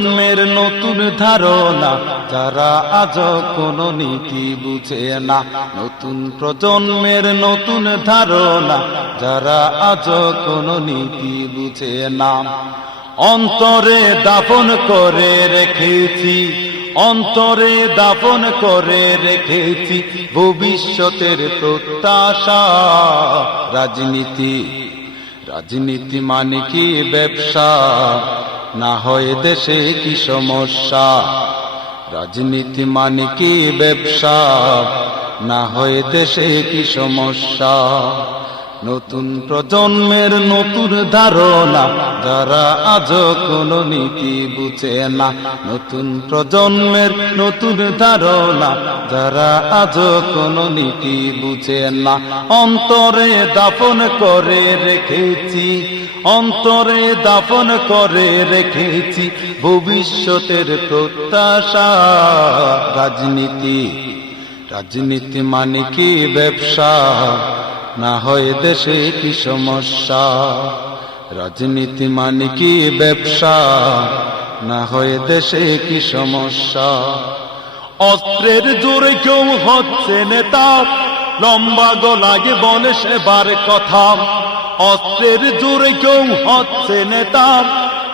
প্রজন্মের নতুন ধারণা, যারা আজ কোনো নীতি বুঝে না। নতুন প্রজন্মের নতুন ধারণা, যারা আজ কোনো নীতি বুঝে না। অন্তরে দাফন করে রেখেছি, অন্তরে দাফন করে রেখেছি ভবিষ্যতের প্রত্যাশা। রাজনীতি রাজনীতি মানে কি ব্যবসা? না হয় দেশে কি সমস্যা? রাজনীতি মানে কি ব্যবসা? না হয় দেশে কি সমস্যা? নতুন প্রজন্মের নতুন ধারণা, যারা আজ কোনো নীতি বুঝে না। নতুন প্রজন্মের নতুন ধারণা, যারা আজ কোনো নীতি বুঝে না। অন্তরে দাফন করে রেখেছি, অন্তরে দাফন করে রেখেছি ভবিষ্যতের প্রত্যাশা। রাজনীতি রাজনীতি মানে কি ব্যবসা? না হয় দেশে কি সমস্যা? রাজনীতি মানে কি ব্যবসা? না হয় দেশে কি সমস্যা? অস্ত্রের জোরে কেউ হচ্ছে নেতা। লম্বা গলায় বলে সেবার কথা। অস্ত্রের জোরে কেউ হচ্ছে নেতা।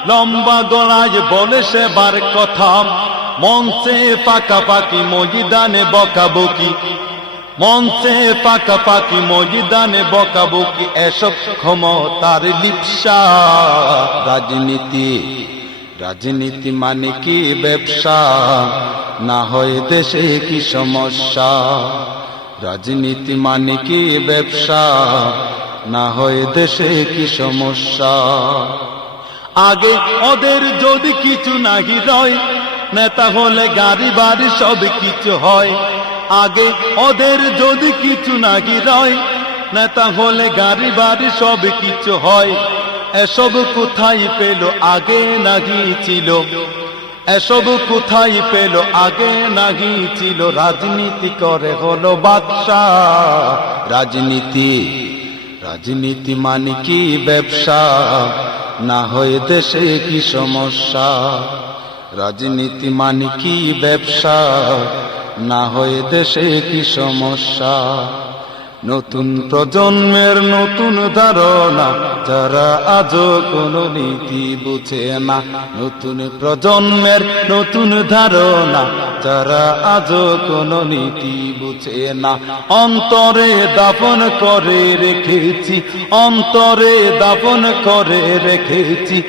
লম্বা গলায় বলে সেবার কথা। মঞ্চে পাকাপাকি ময়দানে বকাবকি। মঞ্চে পাকাপাকি ময়দানে বকাবকি, এসব ক্ষমতার লিপসা। রাজনীতি রাজনীতি মানে কি ব্যবসা? না হয় দেশে কি সমস্যা? রাজনীতি মানে কি ব্যবসা? না হয় দেশে কি সমস্যা? আগে ওদের যদি কিছু নাহি রয়, নেতা হলে গাড়ি বাড়ি সব কিছু হয়। আগে ওদের যদি কিছু নাহি রয় নেতা হলে গাড়ি বাড়ি সব কিছু হয়। এসব কোথায় পেল আগে নাগি ছিল এসব কোথায় পেল আগে নাগি ছিল রাজনীতি করে হলো বাদশাহ। রাজনীতি রাজনীতি মানে কি ব্যবসা? না হয় দেশে কি সমস্যা? রাজনীতি মানে কি ব্যবসা? না হয় দেশে কি সমস্যা? নতুন প্রজন্মের নতুন ধারণা, যারা আজও কোনো নীতি বুঝে না। নতুন প্রজন্মের নতুন ধারণা, যারা আজও কোনো নীতি বুঝে না। অন্তরে দাপন করে রেখেছি, অন্তরে দাপন করে রেখেছি